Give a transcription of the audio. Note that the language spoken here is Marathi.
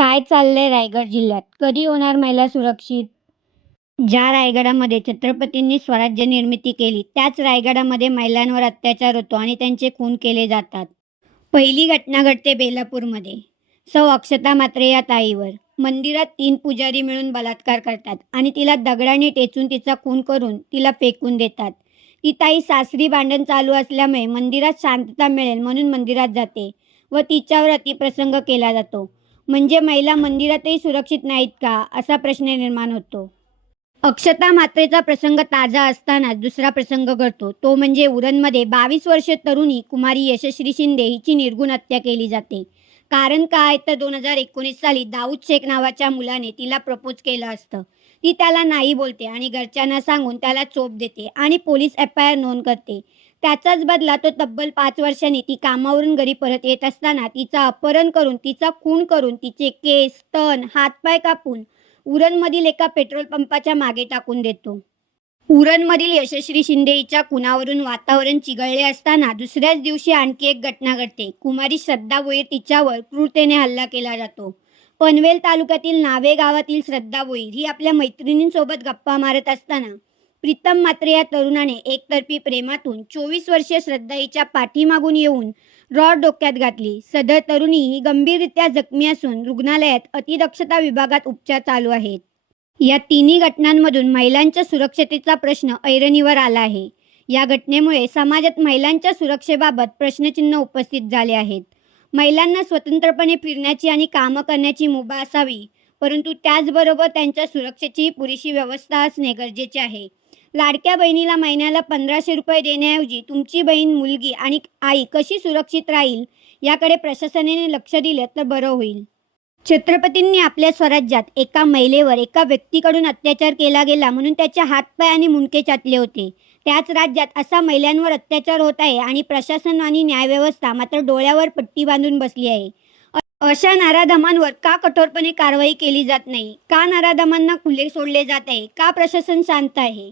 काय चाललंय रायगड जिल्ह्यात? कधी होणार महिला सुरक्षित? ज्या रायगडामध्ये छत्रपतींनी स्वराज्य निर्मिती केली त्याच रायगडामध्ये महिलांवर अत्याचार होतो आणि त्यांचे खून केले जातात. पहिली घटना घडते बेलापूरमध्ये. सौ अक्षता मात्रे या ताईवर. मंदिरात तीन पुजारी मिळून बलात्कार करतात आणि तिला दगडाने टेचून तिचा खून करून तिला फेकून देतात. ती ताई सासरी भांडण चालू असल्यामुळे मंदिरात शांतता मिळेल म्हणून मंदिरात जाते व तिच्यावर अतिप्रसंग केला जातो. म्हणजे महिला मंदिरातही सुरक्षित नाहीत का? असा प्रश्न निर्माण होतो. अक्षता मात्रेचा प्रसंग ताजा असतानाच दुसरा प्रसंग घडतो. तो म्हणजे उरणमध्ये बावीस वर्ष तरुणी कुमारी यशश्री शिंदे हिची निर्गुण हत्या केली जाते. कारण काय? तर दोन हजार एकोणीस साली दाऊद शेख नावाच्या मुलाने तिला प्रपोज केलं असतं. ती त्याला नाही बोलते आणि घरच्यांना सांगून त्याला चोप देते आणि पोलीस एफ आय आर नोंद करते. त्याचाच बदला तो तब्बल पाच वर्षांनी ती कामावरून घरी परत येत असताना तिचा अपहरण करून तिचा खून करून तिचे केस तण हातपाय कापून उरणमधील एका पेट्रोल पंपाच्या मागे टाकून देतो. उरणमधील यशस्वी शिंदे हिच्या कुणावरून वातावरण चिघळले असताना दुसऱ्याच दिवशी आणखी एक घटना घडते. कुमारी श्रद्धा भोईर तिच्यावर क्रूरतेने हल्ला केला जातो. पनवेल तालुक्यातील नावे गावातील श्रद्धा भोईर ही आपल्या मैत्रिणींसोबत गप्पा मारत असताना प्रीतम मात्र या तरुणाने एकतर्फी प्रेमातून चोवीस वर्षीय श्रद्धाईच्या पाठीमागून येऊन रॉड डोक्यात घातली. सदर तरुणी ही गंभीररित्या जखमी असून रुग्णालयात अतिदक्षता विभागात उपचार चालू आहेत. या तिन्ही घटनांमधून महिलांच्या सुरक्षतेचा प्रश्न ऐरणीवर आला आहे. या घटनेमुळे समाजात महिलांच्या सुरक्षेबाबत प्रश्नचिन्ह उपस्थित झाले आहेत. महिलांना स्वतंत्रपणे फिरण्याची आणि कामं करण्याची मुभा असावी परंतु त्याचबरोबर त्यांच्या सुरक्षेची पुरेशी व्यवस्था असणे गरजेचे आहे. लाडक्या बहिणीला महिन्याला पंधराशे रुपये देण्याऐवजी तुमची बहीण मुलगी आणि आई कशी सुरक्षित राहील याकडे प्रशासनाने लक्ष दिले तर बरं होईल. छत्रपतींनी आपल्या स्वराज्यात एका महिलेवर एका व्यक्तीकडून अत्याचार केला गेला म्हणून त्याचे हातपाय आणि मुंडके चाटले होते. त्याच राज्यात असा महिलांवर अत्याचार होत आहे आणि प्रशासन आणि न्यायव्यवस्था मात्र डोळ्यावर पट्टी बांधून बसली आहे. अशा नाराधमांवर का कठोरपणे कारवाई केली जात नाही? का नाराधमांना खुले सोडले जात आहे? का प्रशासन शांत आहे?